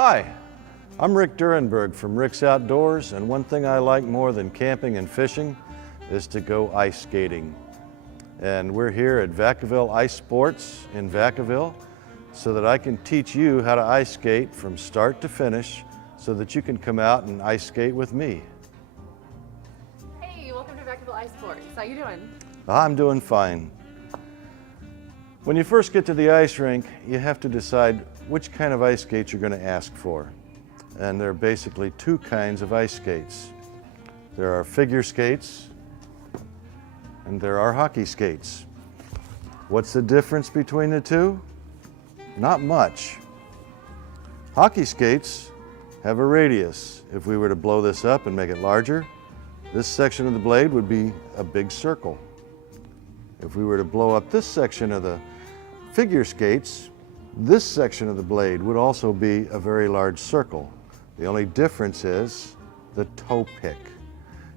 Hi, I'm Rick Durenberg from Rick's Outdoors, and one thing I like more than camping and fishing is to go ice skating. And we're here at Vacaville Ice Sports in Vacaville so that I can teach you how to ice skate from start to finish so that you can come out and ice skate with me. Hey, welcome to Vacaville Ice Sports. How you doing? I'm doing fine. When you first get to the ice rink, you have to decide which kind of ice skates you're going to ask for. And there are basically two kinds of ice skates. There are figure skates and there are hockey skates. What's the difference between the two? Not much. Hockey skates have a radius. If we were to blow this up and make it larger, this section of the blade would be a big circle. If we were to blow up this section of the figure skates, this section of the blade would also be a very large circle. The only difference is the toe pick.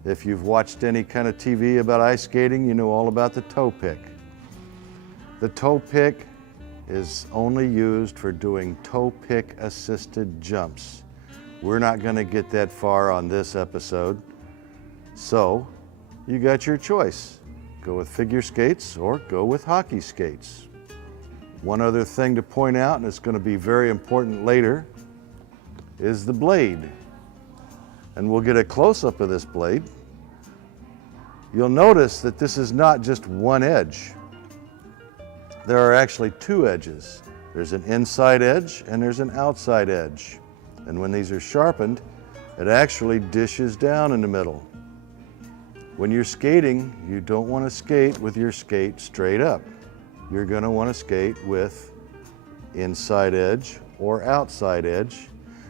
If you've watched any kind of TV about ice skating, you know all about the toe pick. The toe pick is only used for doing toe pick assisted jumps. We're not going to get that far on this episode. So you got your choice. Go with figure skates or go with hockey skates. One other thing to point out, and it's going to be very important later, is the blade. And we'll get a close-up of this blade. You'll notice that this is not just one edge. There are actually two edges. There's an inside edge and there's an outside edge. And when these are sharpened, it actually dishes down in the middle. When you're skating, you don't want to skate with your skate straight up. You're going to want to skate with inside edge or outside edge,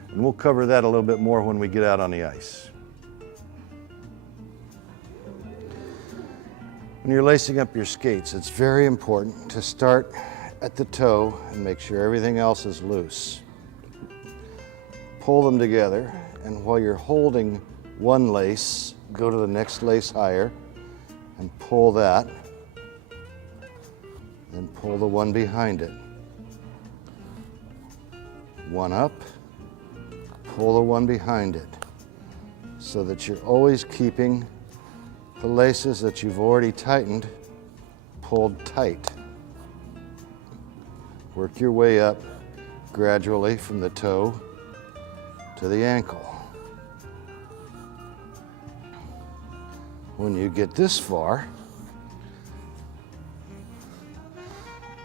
and we'll cover that a little bit more when we get out on the ice. When you're lacing up your skates, it's very important to start at the toe and make sure everything else is loose. Pull them together, and while you're holding one lace, go to the next lace higher and pull that. Then pull the one behind it. One up, pull the one behind it, so that you're always keeping the laces that you've already tightened pulled tight. Work your way up gradually from the toe to the ankle. When you get this far,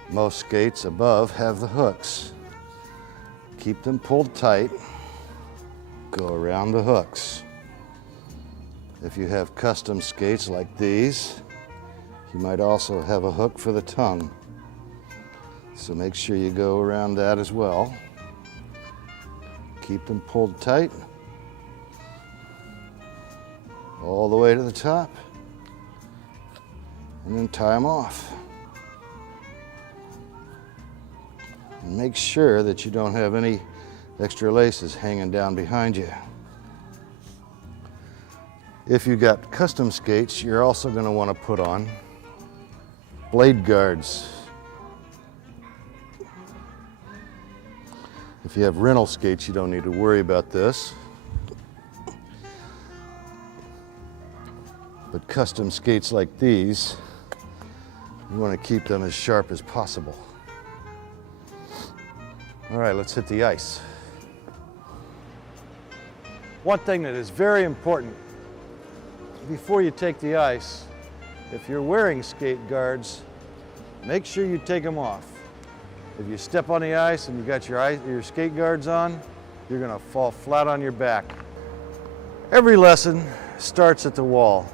most skates above have the hooks. Keep them pulled tight. Go around the hooks. If you have custom skates like these, you might also have a hook for the tongue. So make sure you go around that as well. Keep them pulled tight all the way to the top, and then tie them off. And make sure that you don't have any extra laces hanging down behind you. If you got custom skates, you're also going to want to put on blade guards. If you have rental skates, you don't need to worry about this. But custom skates like these, you want to keep them as sharp as possible. All right, let's hit the ice. One thing that is very important before you take the ice, if you're wearing skate guards, make sure you take them off. If you step on the ice and you got your skate guards on, you're going to fall flat on your back. Every lesson starts at the wall.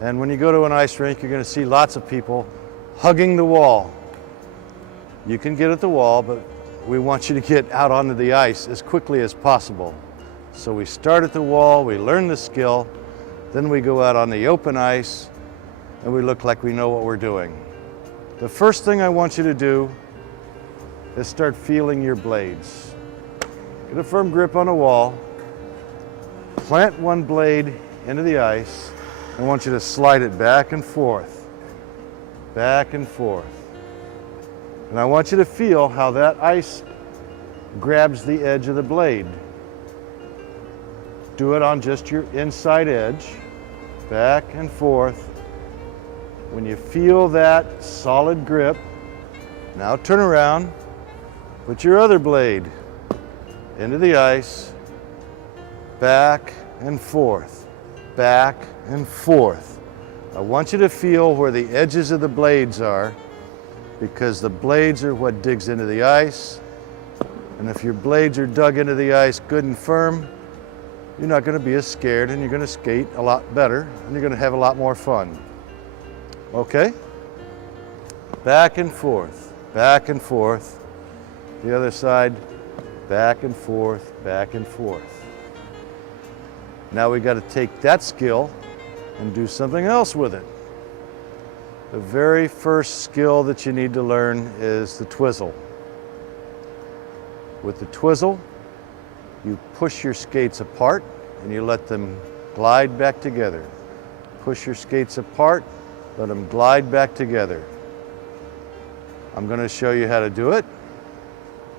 And when you go to an ice rink, you're going to see lots of people hugging the wall. You can get at the wall, but we want you to get out onto the ice as quickly as possible. So we start at the wall, we learn the skill, then we go out on the open ice, and we look like we know what we're doing. The first thing I want you to do is start feeling your blades. Get a firm grip on the wall, plant one blade into the ice. I want you to slide it back and forth, back and forth. And I want you to feel how that ice grabs the edge of the blade. Do it on just your inside edge, back and forth. When you feel that solid grip, now turn around, put your other blade into the ice, back and forth, back and forth. I want you to feel where the edges of the blades are, because the blades are what digs into the ice. And if your blades are dug into the ice good and firm, you're not going to be as scared, and you're going to skate a lot better, and you're going to have a lot more fun. Okay? Back and forth, back and forth. The other side, back and forth, back and forth. Now we got to take that skill and do something else with it. The very first skill that you need to learn is the twizzle. With the twizzle, you push your skates apart and you let them glide back together. Push your skates apart, let them glide back together. I'm going to show you how to do it,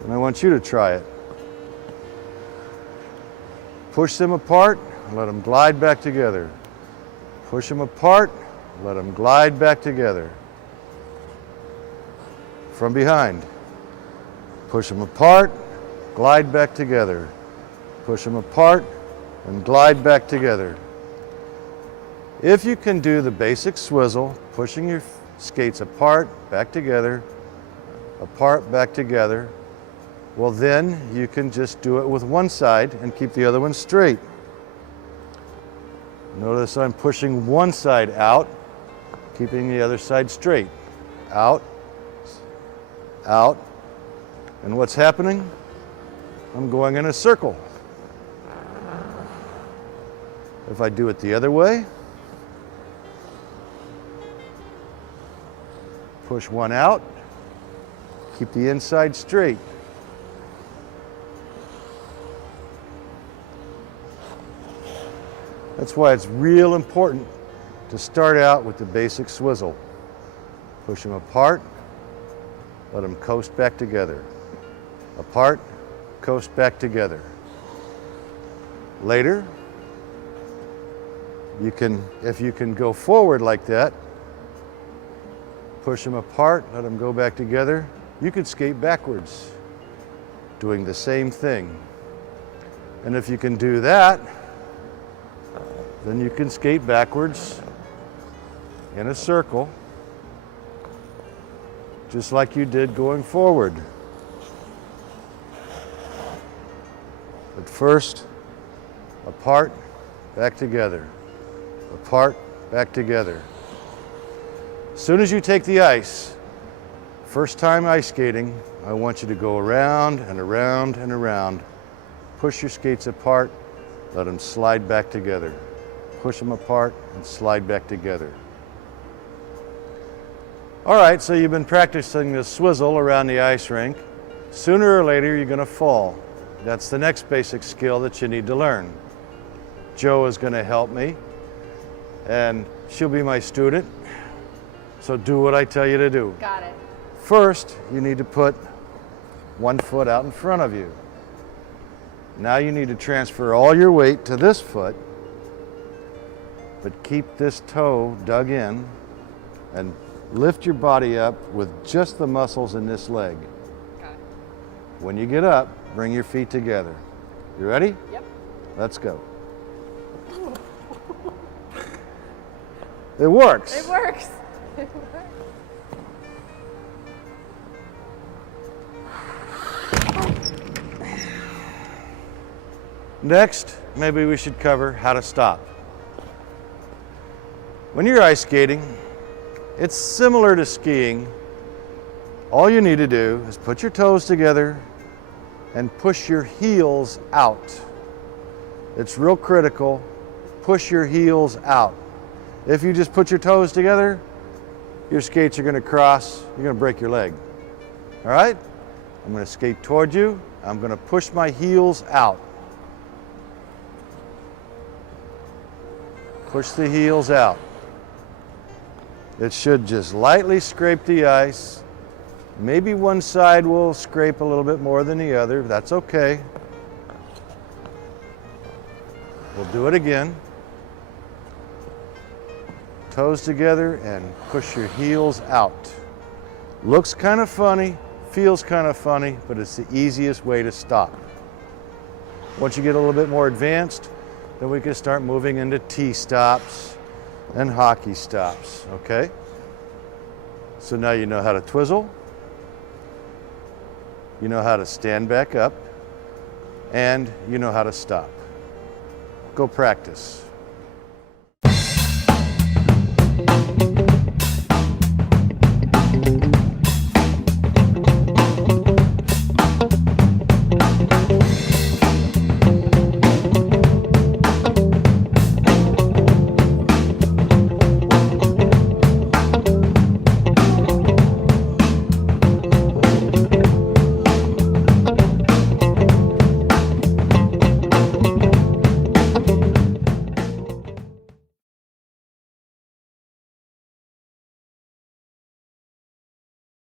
and I want you to try it. Push them apart, let them glide back together. Push them apart, let them glide back together. From behind. Push them apart, glide back together. Push them apart and glide back together. If you can do the basic swizzle, pushing your skates apart, back together, apart, back together, well then you can just do it with one side and keep the other one straight. Notice I'm pushing one side out, keeping the other side straight. Out, out, and what's happening? I'm going in a circle. If I do it the other way, push one out, keep the inside straight. That's why it's real important to start out with the basic swizzle. Push them apart, let them coast back together. Apart, coast back together. Later, if you can go forward like that, push them apart, let them go back together, you could skate backwards, doing the same thing. And if you can do that, then you can skate backwards in a circle, just like you did going forward. But first, apart, back together. Apart, back together. As soon as you take the ice, first time ice skating, I want you to go around and around and around. Push your skates apart, let them slide back together. Push them apart and slide back together. All right, so you've been practicing the swizzle around the ice rink. Sooner or later, you're going to fall. That's the next basic skill that you need to learn. Jo is going to help me, and she'll be my student. So do what I tell you to do. Got it. First, you need to put one foot out in front of you. Now you need to transfer all your weight to this foot, but keep this toe dug in and lift your body up with just the muscles in this leg. Got it. When you get up, bring your feet together. You ready? Yep. Let's go. It works. It works. Next, maybe we should cover how to stop. When you're ice skating, it's similar to skiing. All you need to do is put your toes together and push your heels out. It's real critical. Push your heels out. If you just put your toes together, your skates are going to cross. You're going to break your leg. All right? I'm going to skate toward you. I'm going to push my heels out. Push the heels out. It should just lightly scrape the ice. Maybe one side will scrape a little bit more than the other. That's okay. We'll do it again. Toes together and push your heels out. Looks kind of funny, feels kind of funny, but it's the easiest way to stop. Once you get a little bit more advanced, then we can start moving into T-stops and hockey stops, okay? So now you know how to twizzle, you know how to stand back up, and you know how to stop. Go practice.